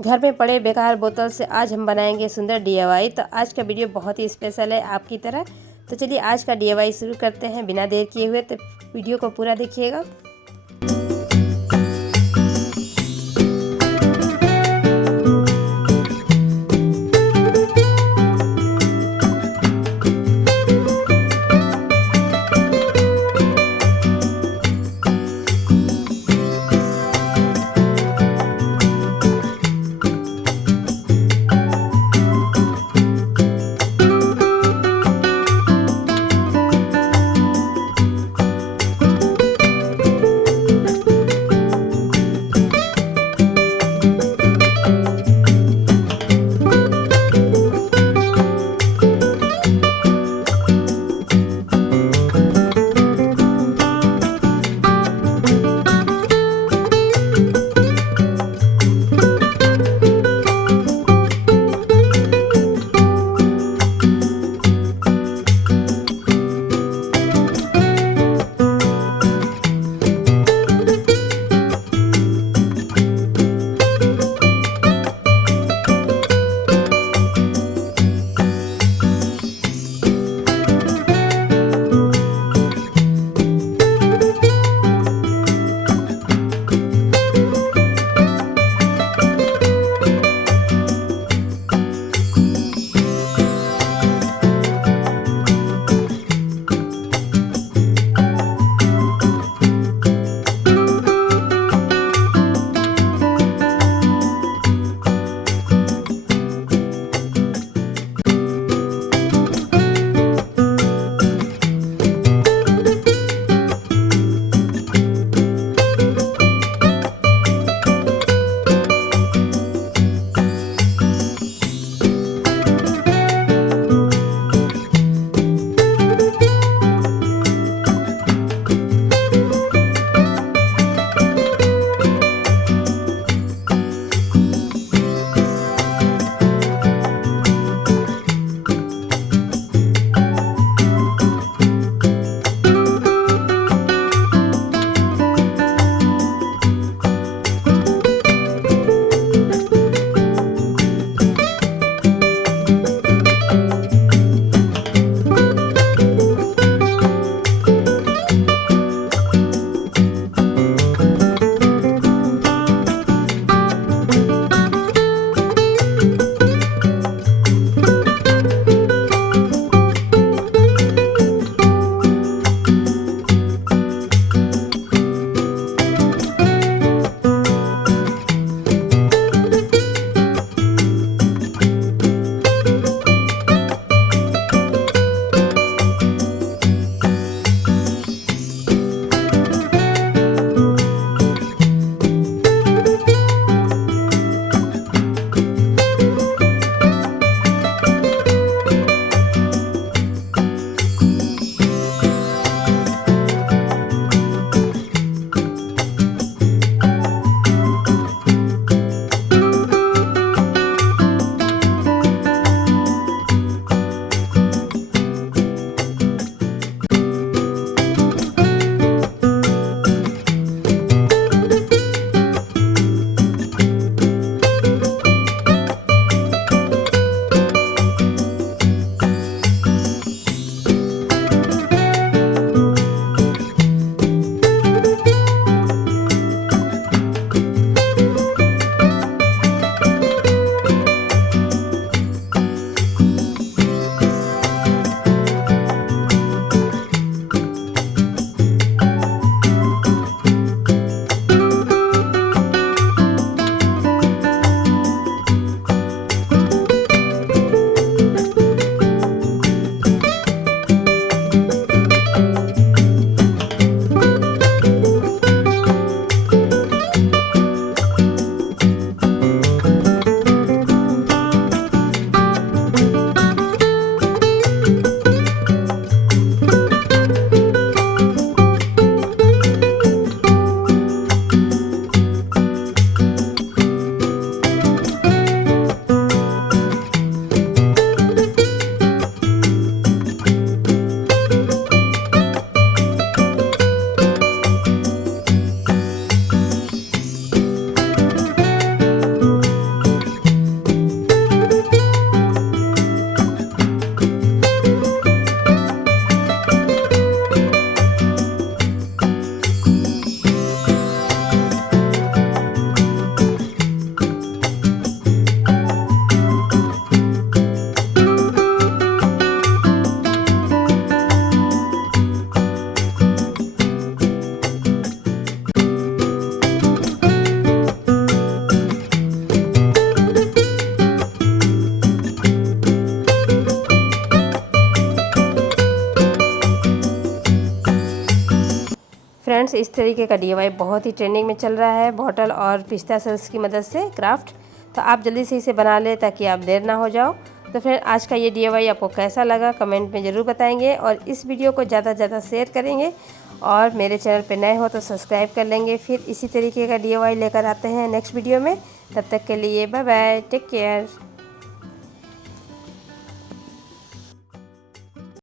घर में पड़े बेकार बोतल से आज हम बनाएंगे सुंदर डीआईवाई। तो आज का वीडियो बहुत ही स्पेशल है आपकी तरह। तो चलिए आज का डीआईवाई शुरू करते हैं बिना देर किए हुए। तो वीडियो को पूरा देखिएगा। फ्रेंड्स इस तरीके का DIY बहुत ही ट्रेंडिंग में चल रहा है, बॉटल और पिस्ता सेल्स की मदद से क्राफ्ट। तो आप जल्दी से इसे बना लें ताकि आप देर ना हो जाओ। तो फ्रेंड आज का ये DIY आपको कैसा लगा कमेंट में ज़रूर बताएंगे और इस वीडियो को ज़्यादा से ज़्यादा शेयर करेंगे और मेरे चैनल पर नए हो तो सब्सक्राइब कर लेंगे। फिर इसी तरीके का DIY लेकर आते हैं नेक्स्ट वीडियो में। तब तक के लिए बाय बाय, टेक केयर।